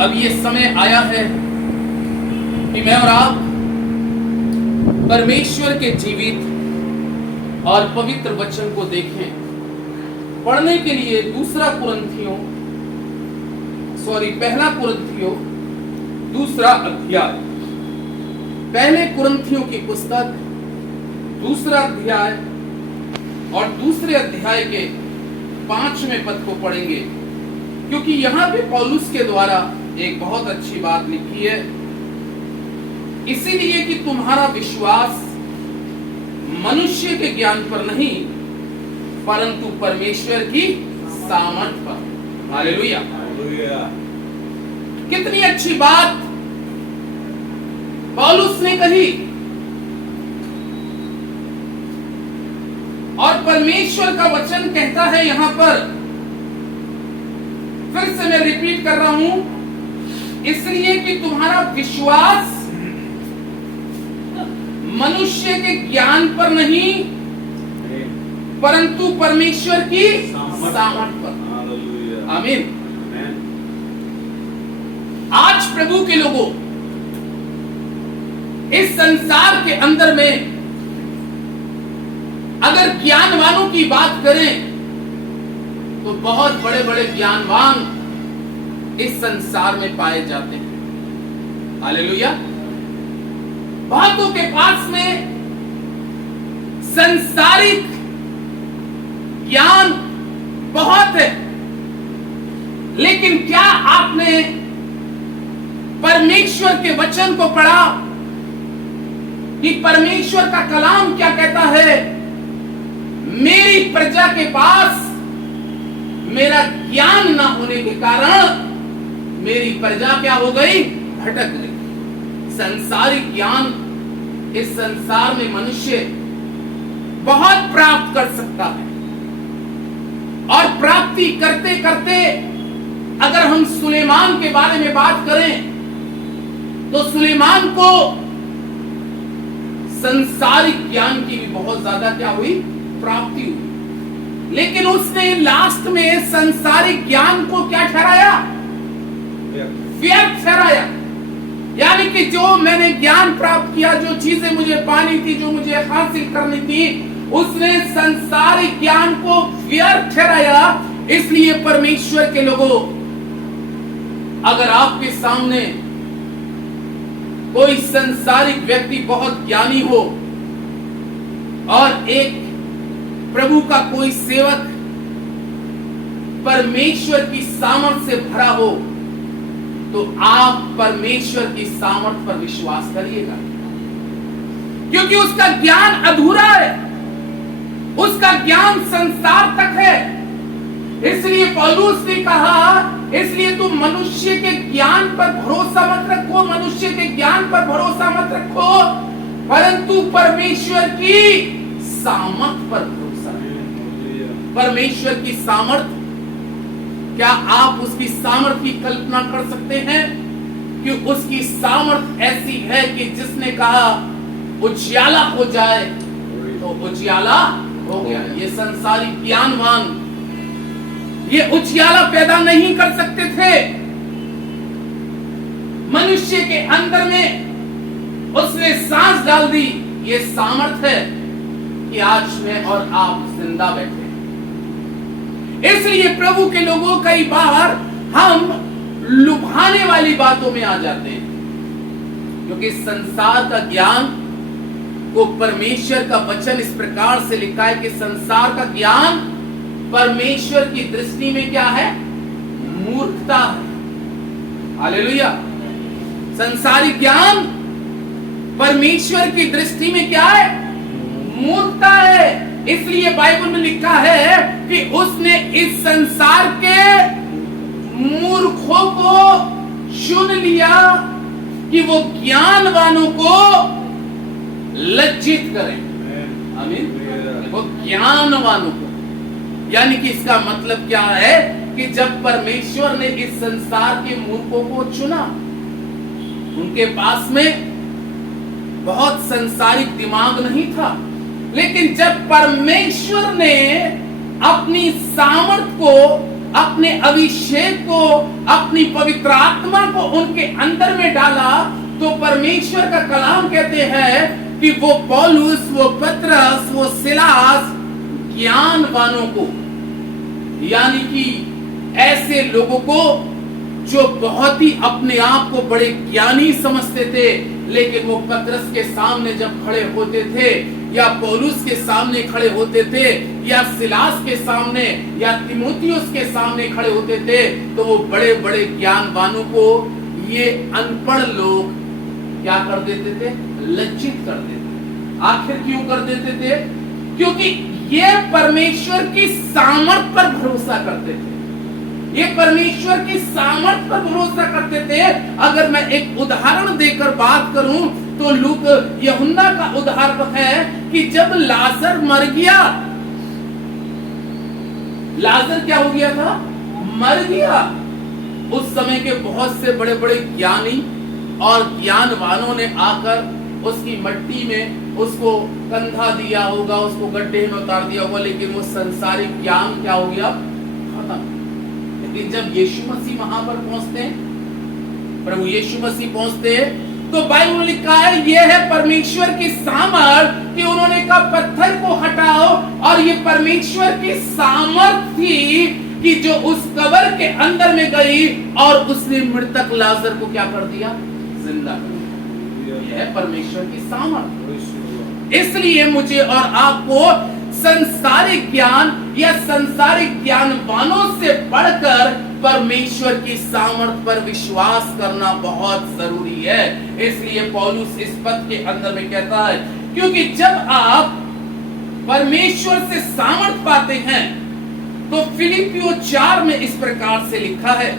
अब ये समय आया है कि मैं और आप परमेश्वर के जीवित और पवित्र वचन को देखें। पढ़ने के लिए पहला कुरिन्थियों दूसरा अध्याय, पहले कुरिन्थियों की पुस्तक दूसरा अध्याय और दूसरे अध्याय के 5वें पद को पढ़ेंगे, क्योंकि यहां पे पौलुस के द्वारा एक बहुत अच्छी बात लिखी है। इसीलिए कि तुम्हारा विश्वास मनुष्य के ज्ञान पर नहीं परंतु परमेश्वर की सामर्थ पर। हालेलुया। कितनी अच्छी बात पौलुस ने कही। और परमेश्वर का वचन कहता है यहां पर, फिर से मैं रिपीट कर रहा हूं, इसलिए कि तुम्हारा विश्वास मनुष्य के ज्ञान पर नहीं परंतु परमेश्वर की सामर्थ पर। आमीन। आज प्रभु के लोगों, इस संसार के अंदर में अगर ज्ञानवानों की बात करें तो बहुत बड़े बड़े ज्ञानवान इस संसार में पाए जाते हैं। हालेलुया। बहुतों के पास में संसारिक ज्ञान बहुत है, लेकिन क्या आपने परमेश्वर के वचन को पढ़ा कि परमेश्वर का कलाम क्या कहता है? मेरी प्रजा के पास मेरा ज्ञान ना होने के कारण मेरी प्रजा क्या हो गई? भटक गई। संसारिक ज्ञान इस संसार में मनुष्य बहुत प्राप्त कर सकता है, और प्राप्ति करते करते अगर हम सुलेमान के बारे में बात करें तो सुलेमान को संसारिक ज्ञान की भी बहुत ज्यादा क्या हुई? प्राप्ति हुई, लेकिन उसने लास्ट में संसारिक ज्ञान को क्या ठहराया? व्यर्थ ठहराया। यानी कि जो मैंने ज्ञान प्राप्त किया, जो चीजें मुझे पानी थी, जो मुझे हासिल करनी थी, उसने संसारिक ज्ञान को व्यर्थ ठहराया। इसलिए परमेश्वर के लोगों, अगर आपके सामने कोई संसारिक व्यक्ति बहुत ज्ञानी हो और एक प्रभु का कोई सेवक परमेश्वर की सामर्थ से भरा हो, तो आप परमेश्वर की सामर्थ पर विश्वास करिएगा, क्योंकि उसका ज्ञान अधूरा है, उसका ज्ञान संसार तक है। इसलिए पौलुस ने कहा, इसलिए तुम मनुष्य के ज्ञान पर भरोसा मत रखो, मनुष्य के ज्ञान पर भरोसा मत रखो, परंतु परमेश्वर की सामर्थ पर भरोसा रखो। परमेश्वर की सामर्थ, क्या आप उसकी सामर्थ की कल्पना कर सकते हैं कि उसकी सामर्थ ऐसी है कि जिसने कहा उजियाला हो जाए तो उजियाला हो गया। ये संसारिक ज्ञानवान ये उजियाला पैदा नहीं कर सकते थे। मनुष्य के अंदर में उसने सांस डाल दी। ये सामर्थ है कि आज मैं और आप जिंदा बैठे। इसलिए प्रभु के लोगों, कई बार हम लुभाने वाली बातों में आ जाते हैं, क्योंकि संसार का ज्ञान को परमेश्वर का वचन इस प्रकार से लिखा है कि संसार का ज्ञान परमेश्वर की दृष्टि में क्या है? मूर्खता है। हालेलुया। संसारिक ज्ञान परमेश्वर की दृष्टि में क्या है? मूर्खता है। इसलिए बाइबल में लिखा है कि उसने इस संसार के मूर्खों को चुन लिया कि वो ज्ञानवानों को लज्जित करें। आमीन। वो ज्ञानवानों को, यानी कि इसका मतलब क्या है कि जब परमेश्वर ने इस संसार के मूर्खों को चुना, उनके पास में बहुत संसारिक दिमाग नहीं था, लेकिन जब परमेश्वर ने अपनी सामर्थ को अपने अभिषेक को, अपनी पवित्र आत्मा को उनके अंदर में डाला, तो परमेश्वर का कलाम कहते हैं कि वो पौलुस, वो पतरस, वो सिलास ज्ञानवानों को, यानी कि ऐसे लोगों को जो बहुत ही अपने आप को बड़े ज्ञानी समझते थे, लेकिन वो पतरस के सामने जब खड़े होते थे, या पौलुस के सामने खड़े होते थे, या सिलास के सामने, या तीमुथियुस के सामने खड़े होते थे, तो वो बड़े बड़े ज्ञानवानों को ये अनपढ़ लोग क्या कर देते थे? लज्जित कर देते। आखिर क्यों कर देते थे? क्योंकि ये परमेश्वर की सामर्थ पर भरोसा करते थे, ये परमेश्वर की सामर्थ पर भरोसा करते थे। अगर मैं एक उदाहरण देकर बात करूं तो लूक यूहन्ना का उदाहरण है कि जब लाजर मर गया, लाजर क्या हो गया था? मर गया। उस समय के बहुत से बड़े बड़े ज्ञानी और ज्ञानवानों ने आकर उसकी मट्टी में उसको कंधा दिया होगा, उसको गड्ढे में उतार दिया होगा, लेकिन वो संसारिक ज्ञान क्या हो गया? खत्म। लेकिन जब यीशु मसीह वहां पर पहुंचते हैं, प्रभु यीशु मसीह पहुंचते हैं, तो बाइबल में लिखा है ये है परमेश्वर की सामर्थ कि उन्होंने कहा पत्थर को हटाओ, और ये परमेश्वर की सामर्थ थी कि जो उस कब्र के अंदर में गई और उसने मृतक लाजर को क्या कर दिया? जिंदा कर दिया। यह है परमेश्वर की सामर्थ। इसलिए मुझे और आपको संसारिक ज्ञान या संसारिक ज्ञानवानों से बढ़कर परमेश्वर की सामर्थ पर विश्वास करना बहुत जरूरी है। इसलिए पौलुस इस पद के अंदर में कहता है, क्योंकि जब आप परमेश्वर से सामर्थ पाते हैं, तो फिलिपियों 4 में इस प्रकार से लिखा है।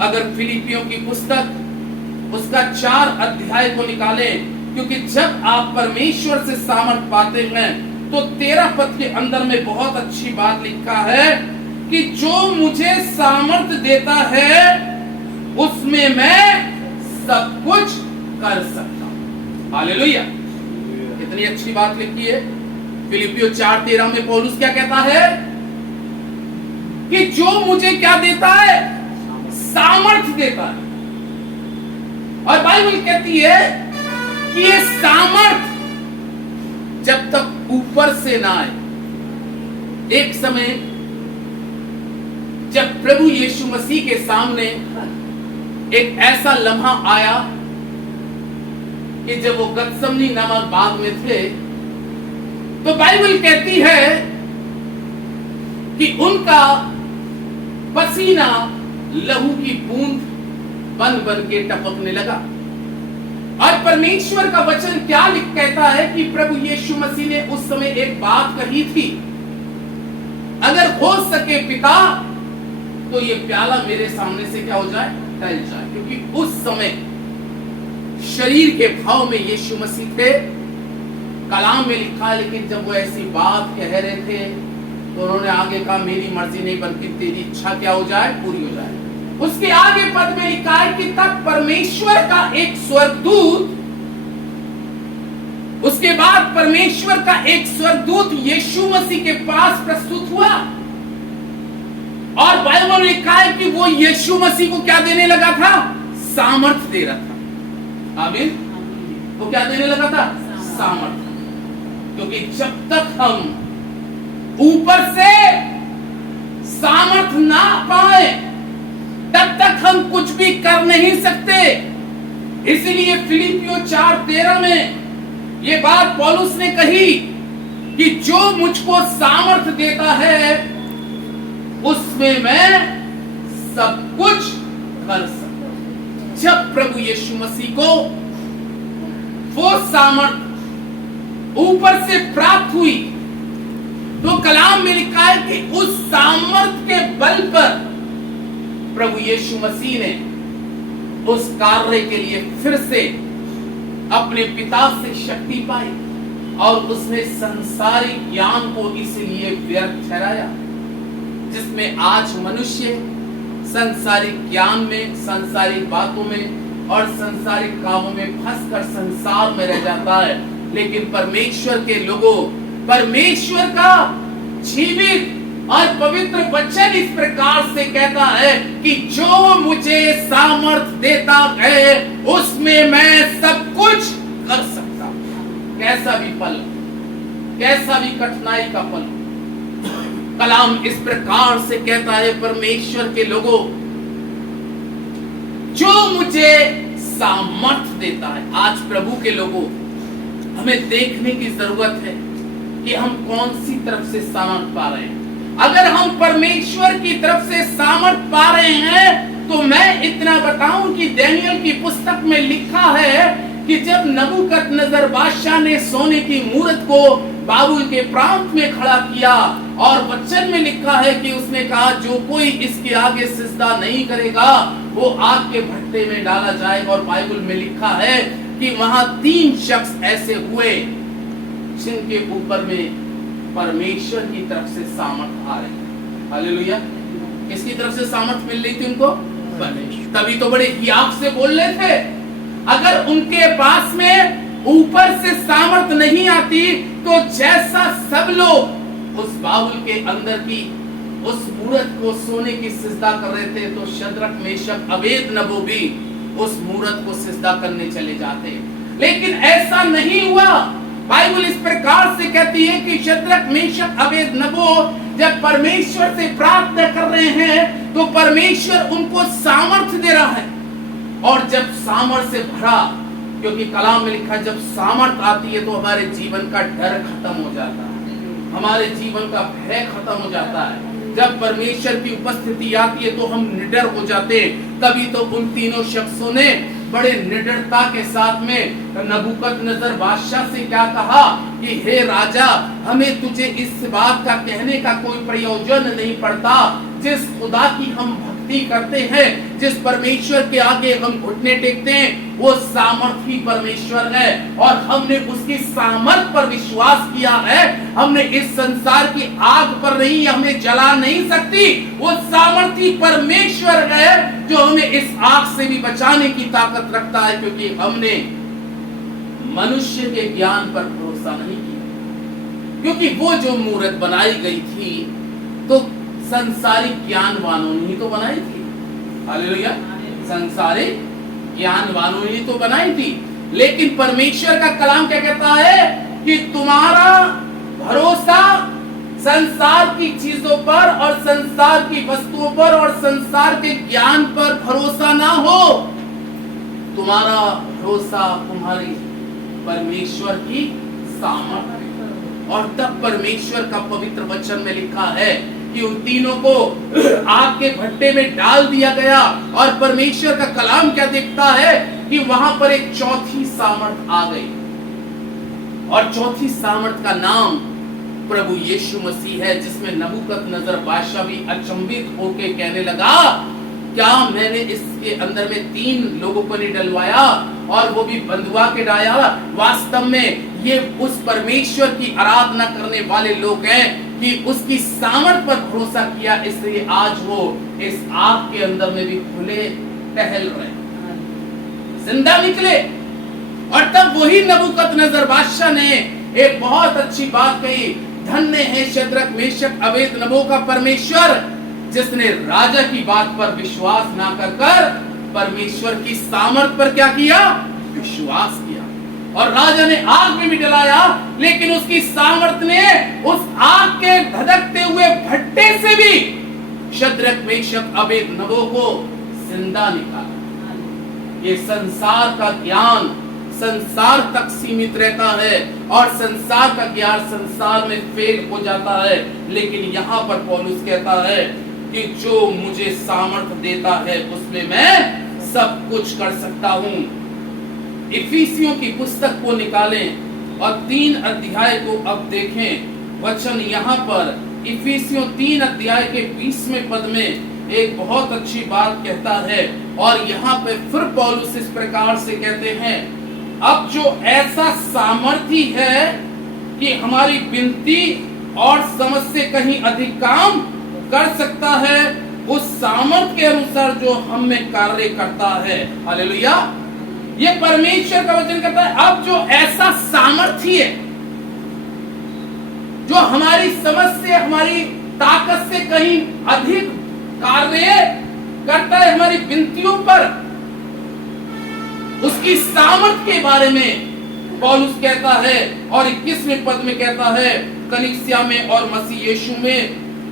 अगर फिलिपियों की पुस्तक उसका 4 अध्याय को निकालें, क्योंकि जब आप परमेश्वर से सामर्थ पाते हैं, तो 13 पद के अंदर में बहुत अच्छी बात लिखा है कि जो मुझे सामर्थ देता है उसमें मैं सब कुछ कर सकता हूं। हालेलुया। कितनी अच्छी बात लिखी है। फिलिपियों 4:13 में पौलुस क्या कहता है कि जो मुझे क्या देता है? सामर्थ देता है। और बाइबल कहती है कि ये सामर्थ जब तक ऊपर से ना आए, एक समय जब प्रभु यीशु मसीह के सामने एक ऐसा लम्हा आया कि जब वो गतसमनी नामक बाग में थे, तो बाइबल कहती है कि उनका पसीना लहू की बूंद बन बन के टपकने लगा। और परमेश्वर का वचन क्या कहता है कि प्रभु यीशु मसीह ने उस समय एक बात कही थी, अगर हो सके पिता तो ये प्याला मेरे सामने से क्या हो जाए? टल जाए। क्योंकि उस समय शरीर के भाव में यीशु मसीह थे, कलाम में लिखा है, लेकिन जब वो ऐसी बात कह रहे थे तो उन्होंने आगे कहा मेरी मर्जी नहीं बल्कि तेरी इच्छा क्या हो जाए? पूरी हो जाए। उसके आगे पद में लिखा है कि तब परमेश्वर का एक स्वर्गदूत, उसके बाद परमेश्वर का एक स्वर्गदूत यीशु मसीह के पास प्रस्तुत हुआ, और बाइबल में लिखा है कि वो यीशु मसीह को क्या देने लगा था? सामर्थ दे रहा था। आमीन। वो क्या देने लगा था? सामर्थ। क्योंकि जब तक हम ऊपर से सामर्थ ना पाए, तब तक हम कुछ भी कर नहीं सकते। इसलिए फिलिपियों 4:13 में ये बात पौलुस ने कही कि जो मुझको सामर्थ देता है उसमें मैं सब कुछ कर सकता हूं। जब प्रभु यीशु मसीह को वो सामर्थ ऊपर से प्राप्त हुई, तो कलाम में लिखा है कि उस सामर्थ के बल पर प्रभु यीशु मसीह ने उस कार्य के लिए फिर से अपने पिता से शक्ति पाई, और उसने संसारिक ज्ञान को इसलिए व्यर्थ ठहराया, जिसमें आज मनुष्य संसारिक ज्ञान में, संसारिक बातों में और संसारिक कामों में फंसकर संसार में रह जाता है। लेकिन परमेश्वर के लोगों, परमेश्वर का जीवित और पवित्र वचन इस प्रकार से कहता है कि जो मुझे सामर्थ्य देता है उसमें मैं सब कुछ कर सकता हूं। कैसा भी पल, कैसा भी कठिनाई का पल, कलाम इस प्रकार से कहता है परमेश्वर के लोगों, जो मुझे सामर्थ्य देता है। आज प्रभु के लोगों, हमें देखने की जरूरत है कि हम कौन सी तरफ से सामर्थ पा रहे हैं। अगर हम परमेश्वर की तरफ से सामर्थ पा रहे हैं तो मैं इतना बताऊं कि दानियेल की पुस्तक में लिखा है कि जब नबूकदनेस्सर बादशाह ने सोने की मूरत को बाबुल के प्रांत में खड़ा किया और वचन में लिखा है कि उसने कहा जो कोई इसके आगे सिजदा नहीं करेगा वो आग के भट्टे में डाला जाएगा। और बाइबल में लिखा है कि वहां 3 शख्स ऐसे हुए जिनके ऊपर में परमेश्वर की तरफ से सामर्थ आ रही। हालेलुया। किसकी तरफ से सामर्थ मिल रही थी उनको? परमेश्वर। तभी तो बड़े हियाव से बोल रहे थे। अगर उनके पास में ऊपर से सामर्थ नहीं आती तो जैसा सब लोग उस बाबुल के अंदर की उस मूरत को सोने की सिजदा कर रहे थे तो शद्रक मेशक अबेदनगो भी उस मूरत को सिजदा करने चले जाते, लेकिन ऐसा नहीं हुआ। बाइबल इस प्रकार से कहती है कि शद्रक मेशक अबेदनगो जब परमेश्वर से प्रार्थना कर रहे हैं तो परमेश्वर उनको सामर्थ्य दे रहा है। और जब सामर्थ्य से भरा, क्योंकि कलाम में लिखा जब सामर्थ्य आती है तो हमारे जीवन का डर खत्म हो जाता है, हमारे जीवन का भय खत्म हो जाता है। जब परमेश्वर की उपस्थिति आती है तो हम निडर हो जाते हैं। तभी तो उन तीनों शख्सों ने बड़े निडरता के साथ में नबूकदनेस्सर बादशाह से क्या कहा कि हे राजा, हमें तुझे इस बात का कहने का कोई प्रयोजन नहीं पड़ता, जिस खुदा की हम भक्ति करते हैं, जिस परमेश्वर के आगे हम घुटने टेकते हैं, वो सामर्थी परमेश्वर है और हमने उसकी सामर्थ पर विश्वास किया है। हमने इस संसार की आग पर नहीं, हमें जला नहीं सकती। वो सामर्थी परमेश्वर है जो हमें इस आग से भी बचाने की ताकत रखता है, क्योंकि हमने मनुष्य के ज्ञान पर भरोसा नहीं किया। क्योंकि वो जो मूरत बनाई गई थी तो संसारिक ज्ञानवानों ने ही तो बनाई थी। हालेलुया। संसारिक ज्ञानवानों ने तो बनाई थी, लेकिन परमेश्वर का कलाम क्या कहता है कि तुम्हारा भरोसा संसार की चीजों पर और संसार की वस्तुओं पर और संसार के ज्ञान पर भरोसा ना हो, तुम्हारा भरोसा तुम्हारी परमेश्वर की सामर्थ। और तब परमेश्वर का पवित्र वचन में लिखा है कि उन तीनों को आग के भट्टे में डाल दिया गया। और परमेश्वर का कलाम क्या देखता है कि वहां पर एक चौथी सामर्थ आ गई, और चौथी सामर्थ का नाम प्रभु यीशु मसीह है, जिसमें नबूकदनेस्सर बादशाह भी अचंभित होकर कहने लगा, क्या मैंने इसके अंदर में 3 लोगों को नहीं डलवाया और वो भी बंधुआ के डाया? वास्तव में ये उस परमेश्वर की आराधना करने वाले लोग हैं कि उसकी सामर्थ पर भरोसा किया, इसलिए आज वो इस आग के अंदर में भी खुले टहल रहे, जिंदा निकले। और तब वही नबूकदनेस्सर बादशाह ने एक बहुत अच्छी बात कही, धन्य है शद्रक मेशक अबेदनगो का परमेश्वर, जिसने राजा की बात पर विश्वास ना कर परमेश्वर की सामर्थ पर क्या किया? विश्वास किया। और राजा ने आग में भी डलाया, लेकिन उसकी सामर्थ ने उस आग के धधकते हुए भट्टे से भी शद्रक मेशक अबेदनगो को जिंदा निकाला। ये संसार का ज्ञान संसार तक सीमित रहता है और संसार का ज्ञान संसार में फेल हो जाता है, लेकिन यहाँ पर पौलुस कहता है कि जो मुझे सामर्थ देता है उसमें मैं सब कुछ कर सकता हूँ। इफिसियों की पुस्तक को निकालें और 3 अध्याय को अब देखें। वचन यहाँ पर इफिसियों 3 अध्याय के 20वें पद में एक बहुत अच्छी बात कहता है, और यहाँ पे फिर पौलुस इस प्रकार से कहते हैं, अब जो ऐसा सामर्थी है कि हमारी विनती और समझ से कहीं अधिक काम कर सकता है, उस सामर्थ के अनुसार जो हम में कार्य करता है। हालेलुया। ये परमेश्वर का वचन कहता है, अब जो ऐसा सामर्थी है जो हमारी समझ से, हमारी ताकत से कहीं अधिक कार्य करता है हमारी विनतियों पर। उसकी सामर्थ के बारे में पौलुस कहता है और 21वें पद में कहता है, कलीसिया में और मसीह यीशु में,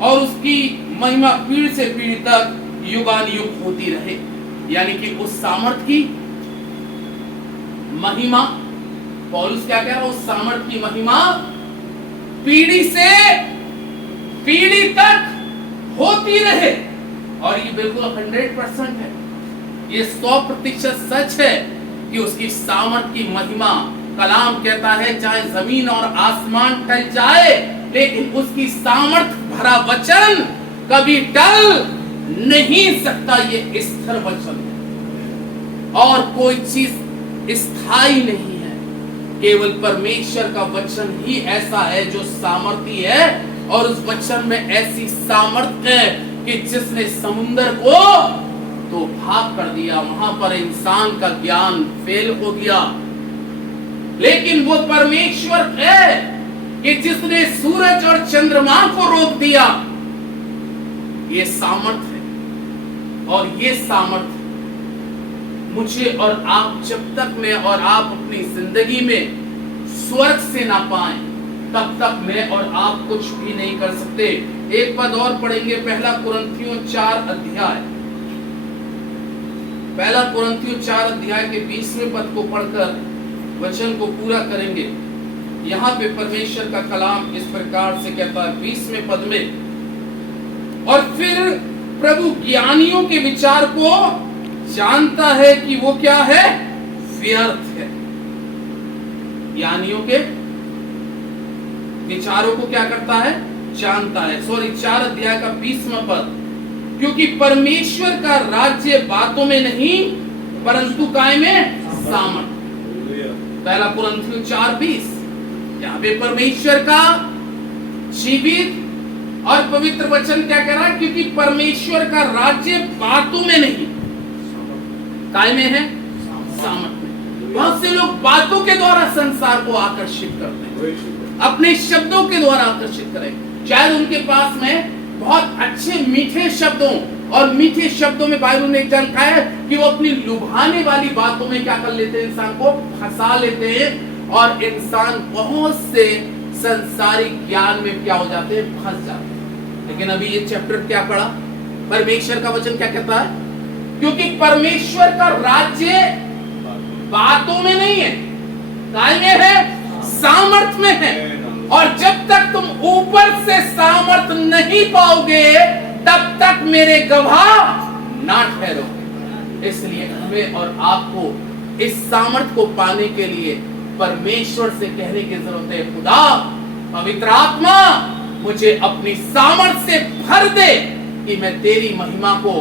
और उसकी महिमा पीढ़ी से पीढ़ी तक युगानुयुग होती रहे। यानी कि उस सामर्थ की महिमा, पौलुस क्या कह रहा है, उस सामर्थ की महिमा पीढ़ी से पीढ़ी तक होती रहे। और ये बिल्कुल 100% है, ये 100% सच है कि उसकी सामर्थ की महिमा, कलाम कहता है चाहे जमीन और आसमान टल जाए लेकिन उसकी सामर्थ भरा वचन कभी टल नहीं सकता। ये स्थिर वचन है और कोई चीज स्थायी नहीं है। केवल परमेश्वर का वचन ही ऐसा है जो सामर्थी है, और उस वचन में ऐसी सामर्थ्य है कि जिसने समुद्र को तो भाग कर दिया। वहां पर इंसान का ज्ञान फेल हो गया, लेकिन वो परमेश्वर है कि जिसने सूरज और चंद्रमा को रोक दिया। ये सामर्थ है, और ये सामर्थ मुझे और आप जब तक मैं और आप अपनी जिंदगी में स्वर्ग से ना पाएं तब तक मैं और आप कुछ भी नहीं कर सकते। एक पद और पढ़ेंगे, पहला कुरिन्थियों 4 अध्याय, पहला कुरिन्थियों 4 अध्याय के 20वें पद को पढ़कर वचन को पूरा करेंगे। यहाँ पे परमेश्वर का कलाम इस प्रकार से कहता है 20वें पद में, और फिर प्रभु ज्ञानियों के विचार को जानता है कि वो क्या है, व्यर्थ है। ज्ञानियों के विचारों को क्या करता है, जानता है। 4 अध्याय का 20वां पद, क्योंकि परमेश्वर का राज्य बातों में नहीं परंतु काय में सामर्थ। पहला कुरिन्थियों 4:20, यहाँ पे परमेश्वर का जीवित और पवित्र वचन क्या कह रहा है, क्योंकि परमेश्वर का राज्य बातों में नहीं काय में है, सामर्थ में। बहुत से लोग बातों के द्वारा संसार को आकर्षित करते हैं, अपने शब्दों के द्वारा आकर्षित करें। शायद उनके पास में बहुत अच्छे मीठे शब्दों, और मीठे शब्दों में बाइबल में क्या लिखा है कि वो अपनी लुभाने वाली बातों में क्या कर लेते हैं, इंसान को फंसा लेते हैं, और इंसान बहुत से संसारिक ज्ञान में क्या हो जाते हैं, फंस जाते हैं। लेकिन अभी ये चैप्टर क्या पढ़ा, परमेश्वर का वचन क्या कहता है, क्योंकि परमेश्वर का राज्य बातों में नहीं है, काय में है, सामर्थ में है। और जब तक तुम ऊपर से सामर्थ नहीं पाओगे तब तक मेरे गवाह ना ठहरोगे। इसलिए हमें और आपको इस सामर्थ को पाने के लिए परमेश्वर से कहने की जरूरत है, खुदा पवित्र आत्मा मुझे अपनी सामर्थ से भर दे कि मैं तेरी महिमा को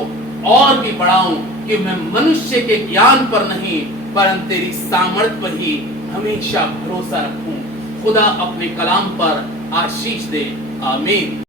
और भी बढ़ाऊं, कि मैं मनुष्य के ज्ञान पर नहीं परंतु तेरी सामर्थ पर ही हमेशा भरोसा रखूं। खुदा अपने कलाम पर आशीष दे, आमीन।